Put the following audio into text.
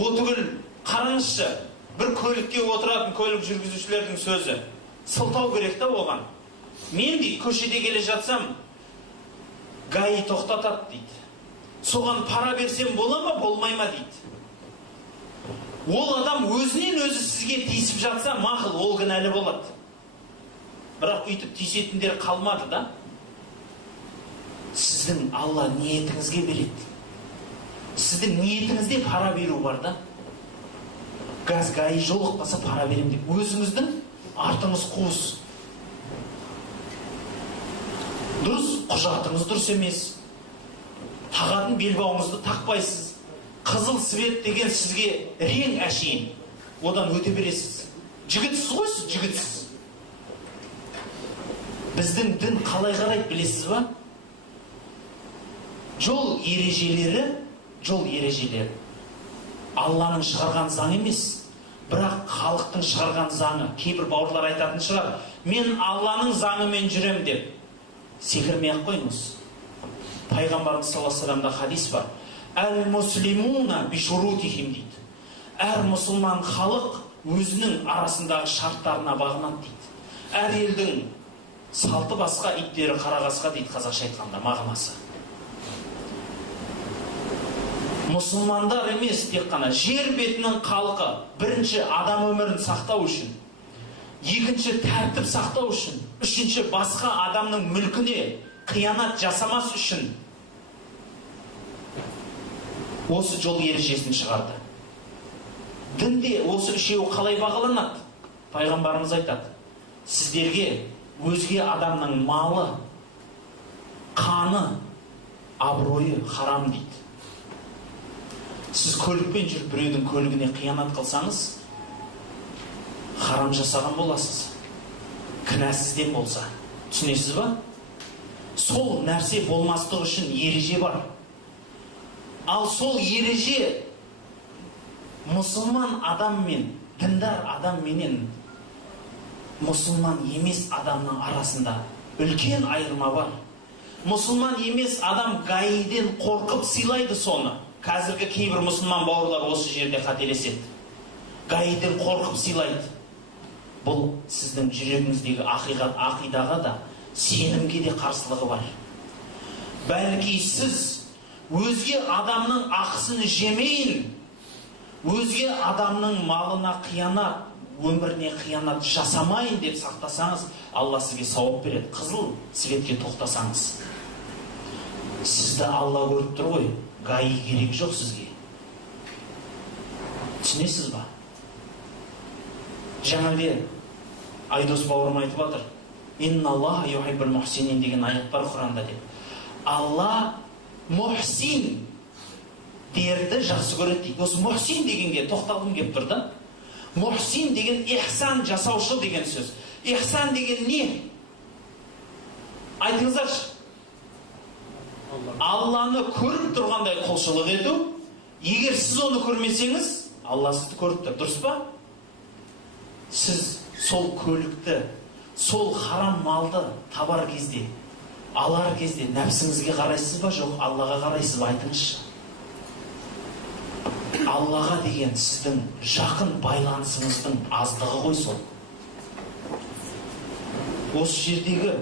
Отүгіл қараңызшы, бір көлікке отыратын көлік жүргізушілердің сөзі. Сылтау керек та оған. Мен дейді, көшеде келе жатсам, ГАИ тоқтатады дейді. Соған пара берсем бола ма, болмай ма дейді. Ол адам өзінен өзі сізге тиісіп жатса, мақұл, ол кінәлі болады. Бірақ үйтіп тиісетіндер қалмады да. Сіздің Алла ниетіңізге береді. Сіздің ниетіңізде пара беру бар да. Газ ГАИ жолықпаса пара берем деп. Өзіңіздің артыңыз қуыс. Дұрыс, құжатыңыз дұрыс емес. Тағатын белбауыңызды тақпайсыз. Қызыл свет деген сізге рең әшейін. Одан өте бересіз. Жігітсіз ғой сіз, жігітсіз. Біздің дін қалай қарайды білесіз ба? Жол ережелері Алланың шығарған заң емес, бірақ халықтың шығарған заңы. Кейбір бауырлар айтатын шығар, мен Алланың заңымен жүрем деп. Секірмей-ақ қойыңыз. Пайғамбарымыз саллаллаху алейхи вассаламда хадис бар. Әл-муслимуна бишурутихим дейді. Әр мұсылман халық өзінің арасындағы шарттарына бағынады дейді. Әр елдің салты басқа, иттері қарағасқа дейді қазақша айтқанда мағынасы. Мұсылмандар емес тек қана жер бетінің халқы бірінші адам өмірін сақтау үшін, екінші тәртіп сақтау үшін, үшінші басқа адамның мүлкіне қиянат жасамас үшін осы жол ережесін шығарды. Дінде осы үшеуі қалай бағаланады? Пайғамбарымыз айтады, сіздерге өзге адамның малы, қаны, абыройы харам дейді. Сіз көлікпен жүріп біреудің көлігіне қиянат қылсаңыз, харам жасаған боласыз. Кінәсізден болса. Түсінесіз ба? Сол нәрсе болмастығы үшін ереже бар. Ал сол ереже мұсылман адам мен діндар адам менен мұсылман емес адамның арасында үлкен айырма бар. Мұсылман емес адам ГАИден қорқып сыйлайды соны. Қазіргі кейбір мұсылман бауырлар осы жерде қателеседі. ГАИден қорқып сыйлайды. Бұл сіздің жүрегіңіздегі ақидаға да, сенімге де қарсылығы бар. Бәлки сіз өзге адамның ақысын жемейін, өзге адамның малына қиянат, өміріне қиянат жасамайын деп сақтасаңыз, Алла сізге сауап береді. Қызыл светке тоқтасаңыз. Сізді Алла көріп тұр ғой. ГАИ керек жоқ сізге. Түсінесіз ба? Жаңаде Айдос бауырым айтып жатыр. Инна Аллаха юхиббул мухсинин деген аят бар Құранда деп. Алла мухсин дерді жақсы көреді дейді. Осы мухсин дегенге тоқталғым келіп тұр да. Мухсин деген ихсан жасаушы деген сөз. Ихсан деген не? Айтыңыздаршы. Алланы көріп тұрғандай құлшылық ету. Егер сіз оны көрмесеңіз, Алла сізді көріп тұр. Дұрыс па? Сіз сол көлікті, сол харам малды табар кезде, алар кезде нәпсіңізге қарайсыз ба, жоқ Аллаға қарайсыз ба, айтыңызшы. Аллаға деген сіздің жақын байланысыңыздың аздығы ғой сол. Осы жердегі